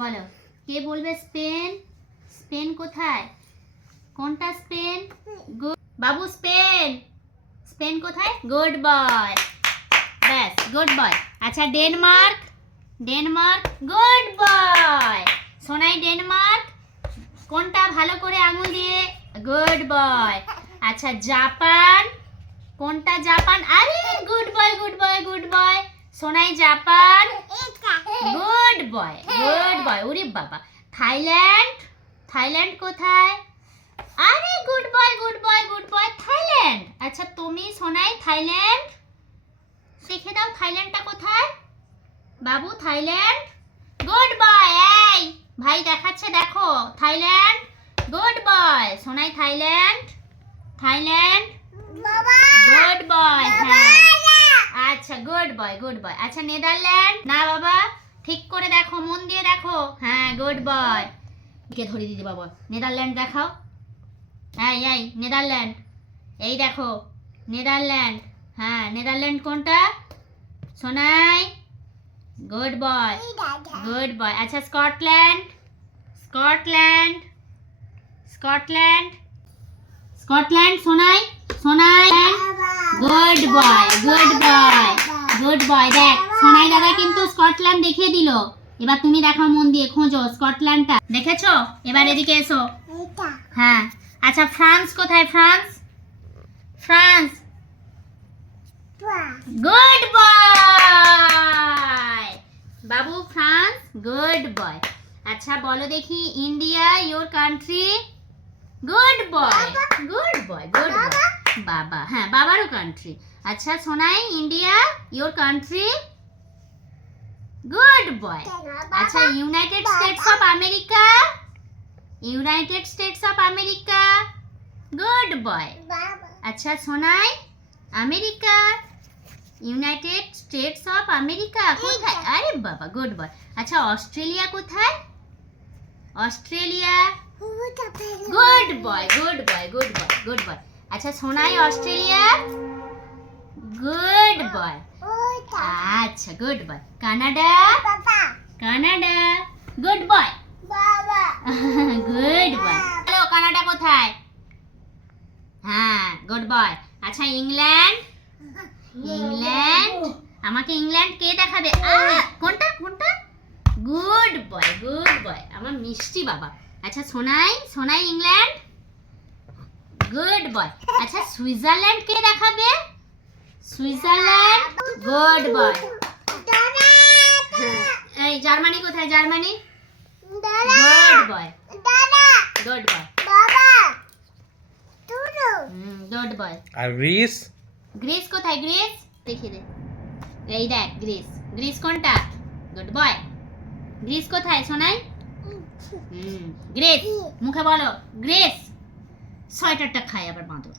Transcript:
বলো, কে বলবে Spain? Spain কোথায়? কোনটা স্পেন? বাবু স্পেন, স্পেন কোথায়? গুড বয়, ব্যাস গুড বয়। আচ্ছা Denmark, Denmark, good boy. Sonai Denmark কোনটা? ভালো করে আঙুল দিয়ে, গুড বয়। আচ্ছা জাপান, কোনটা জাপান? আরে good boy, good boy, good বয়। Sonai Japan, good boy, good বয়। ওরে বাবা। থাইল্যান্ড, থাইল্যান্ড কোথায়? আরে good boy, good boy, good বয়, থাইল্যান্ড। আচ্ছা তুমি সোনাই থাইল্যান্ড শিখে দাও, থাইল্যান্ডটা কোথায়? বাবু থাইল্যান্ড, গুড বয়। এই ভাই দেখাচ্ছে, দেখো Thailand, good boy. Sonai Thailand, Thailand, good boy. হ্যাঁ আচ্ছা গুড বয়, গুড বয়। আচ্ছা নেদারল্যান্ড, না বাবা ঠিক করে দেখো, মন দিয়ে দেখো। হ্যাঁ গুড বয়। কে ধরে দিদি বাবা, নেদারল্যান্ড দেখাও। এই এই নেদারল্যান্ড, এই দেখো নেদারল্যান্ড। হ্যাঁ নেদারল্যান্ড কোনটা? সোনাই, গুড বয়, গুড বয়। আচ্ছা স্কটল্যান্ড, স্কটল্যান্ড, স্কটল্যান্ড, স্কটল্যান্ড, সোনাই, সোনাই, good boy, good boy, good boy. দেখ সোনাই দাদা কিন্তু স্কটল্যান্ড দেখিয়ে দিল। এবার তুমি দেখো মন দিয়ে, খোঁজো স্কটল্যান্ডটা। দেখেছো? এবার এদিকে এসো। হ্যাঁ আচ্ছা ফ্রান্স কোথায়? ফ্রান্স, ফ্রান্স, গুড বয় বাবু, ফ্রান্স, গুড বয়। আচ্ছা বলো দেখি India, your country, good boy, good boy, good boy. বাবা, হ্যাঁ বাবারও কান্ট্রি। আচ্ছা সোনাই India, your country, good boy. আচ্ছা United States of America, United States of America, good boy. আচ্ছা সোনাই America, United States of America কোথায়? আরে বাবা, গুড বয়। আচ্ছা অস্ট্রেলিয়া কোথায়? Australia, good boy, good boy, good boy, good boy. আচ্ছা সোনাই অস্ট্রেলিয়া, গুড বয়। আচ্ছা good boy. Canada, Canada, good boy, good বয়। হ্যালো কানাডা কোথায়? হ্যাঁ গুড বয়। আচ্ছা ইংল্যান্ড, ইংল্যান্ড, আমাকে ইংল্যান্ড কে দেখাবে? কোনটা কোনটা? গুড বয়, গুড বয়, আমার মিষ্টি বাবা। আচ্ছা সোনাই, সোনাই ইংল্যান্ড, গুড বয়। আচ্ছা সুইজারল্যান্ড কে দেখাবে? Switzerland, good boy. এই জার্মানি কোথায়? Germany, good boy, good boy, good boy. আর গ্রিস, গ্রিস কোথায়? গ্রিস দেখিয়ে দে, এই দেখ গ্রিস, গ্রিস কোনটা? Good boy. গ্রিস কোথায় সোনাই? গ্রিস, মুখে বলো গ্রিস। সোয়েটারটা খায় আবার বাঁদর।